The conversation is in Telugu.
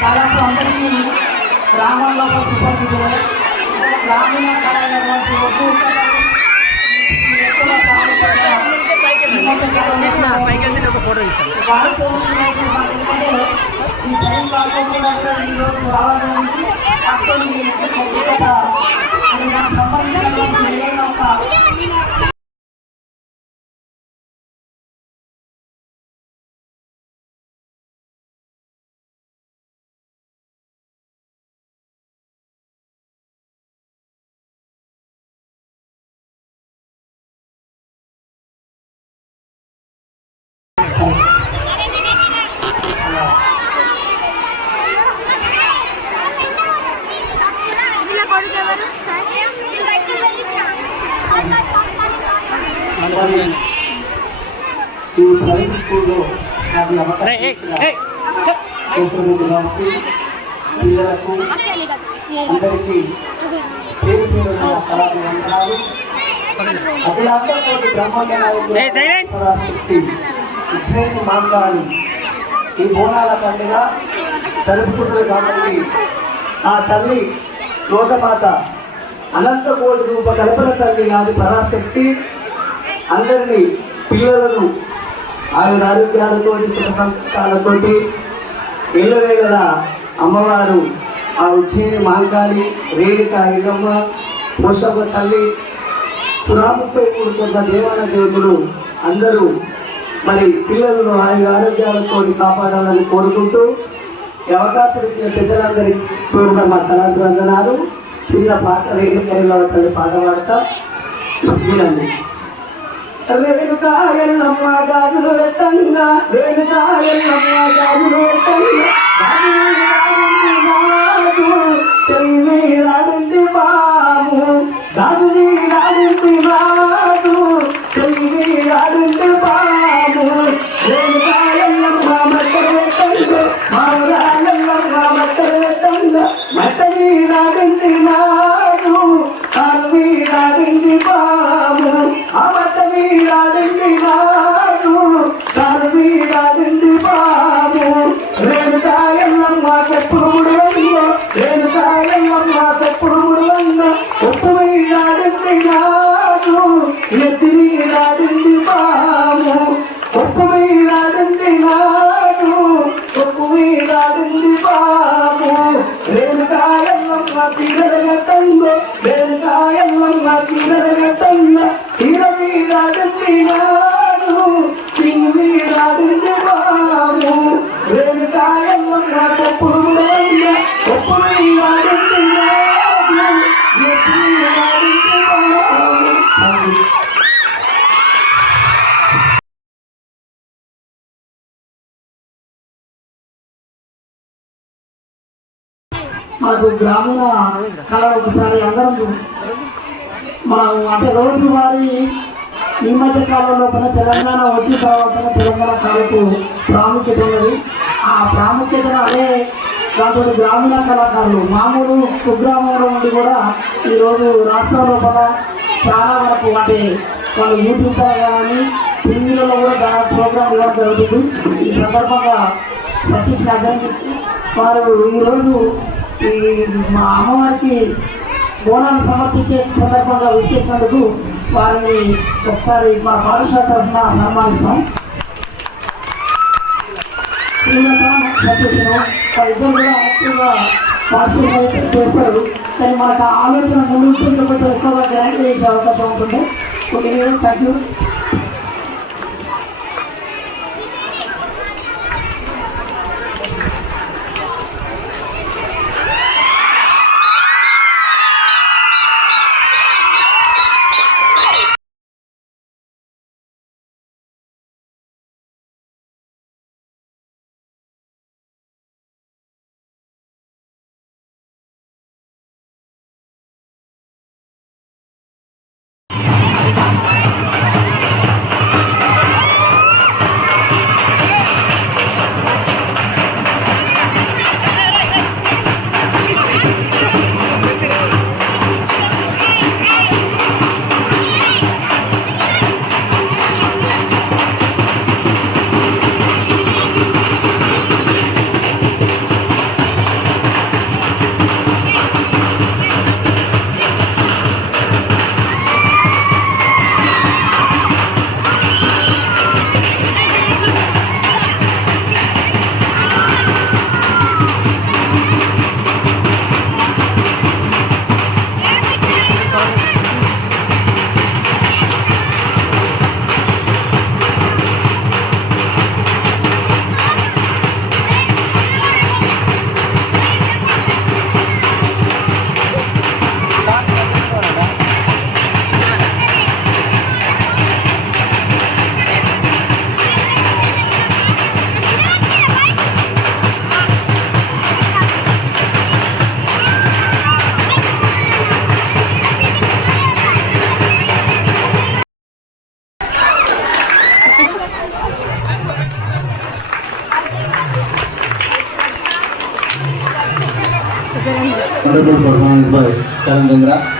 దాదాపు అందరికీ గ్రామాల్లో సుపరిచితులు గ్రామీణ కళాయినటువంటి ఈ టైం కాకుండా ఈ రావడానికి అక్కడ ఈ ప్రైవేట్ స్కూల్లో నాకు అవకాశం పిల్లలకు అందరికీ పేరు పేరున సలాలు వందనాలు అఖిలాంధ్రకోటి బ్రహ్మాండ ఇచ్చేది ఈ బోనాల పండుగ జరుపుకుంటుంది కాబట్టి ఆ తల్లి లోకమాత అనంత కోటి రూప కల్పన తల్లి నాది పరాశక్తి అందరినీ పిల్లలను ఆయన ఆరోగ్యాలతో సుఖ సంతోషాలతోటి ఇళ్ళవేళ అమ్మవారు ఆ ఉజ్జయిని మహంకాళి రేణుక ఇల్లమ్మ పోషమ్మ తల్లి సురాముపై కూడుతున్న దేవాన దేవతలు అందరూ మరి పిల్లలను ఆయన ఆరోగ్యాలతో కాపాడాలని కోరుకుంటూ ఈ అవకాశం ఇచ్చిన పెద్దలందరి పేరున మా కళాభివందనాలు చిన్న పాట రేణుక తల్లి పాట పాడతా. వినండి రేణుకా ఎల్లమ్మ గాజులు పెట్టంగా. రేణుకా ఎల్లమ్మ గాజులు పెట్టంగా చెల్లి కాలు మీరాడింది బాము రేణుకాయల్లమ్మ చెప్పుడు ముడివంగో రేణుకాయల్లమ్మ చెప్పుడు ముడివంగ ఉప్పు మీరాడింది నాడు ఎత్తి మీరాడింది బాము ఉప్పు మీరాడింది నాడు ఉప్పు మీరాడింది బాము రేణుకాయల్లమ్మ చీరల గట్టంలో రేణుకాయల్లమ్మ చీరల గట్టంలో చీర మీరాడింది నాడు మనకు గ్రామీణ కళ ఒకసారి అందరం మనం అంటే రోజువారీ ఈ మధ్య కాలంలో పైన తెలంగాణ వచ్చిన తర్వాత తెలంగాణ కళకు ప్రాముఖ్యత ఉన్నది. ఆ ప్రాముఖ్యతను అదే దాంతో గ్రామీణ కళాకారులు మామూలు కుగ్రామంలో ఉండి కూడా ఈరోజు రాష్ట్రం లోపల చాలా వరకు అంటే వాళ్ళు యూట్యూబ్ కానీ టీవీలలో కూడా దాని ప్రోగ్రామ్ ఇవ్వడం జరుగుతుంది. ఈ సందర్భంగా సతీష్ నగర్ వారు ఈరోజు ఈ మా అమ్మవారికి బోనాలు సమర్పించే సందర్భంగా విచ్చేసినందుకు వారిని ఒకసారి మా పాఠశాల తరఫున సన్మానిస్తాం. శ్రీలత సతీష్ను వాళ్ళిద్దరు కూడా యాక్టివ్గా పార్టిసిపేట్ చేస్తారు. కానీ మనకు ఆలోచన ముందు కొంచెం ఎక్కువగా గ్రాంట్ చేసే అవకాశం ఉంటుంది okay thank you Honorable Performance by Charan Dendra.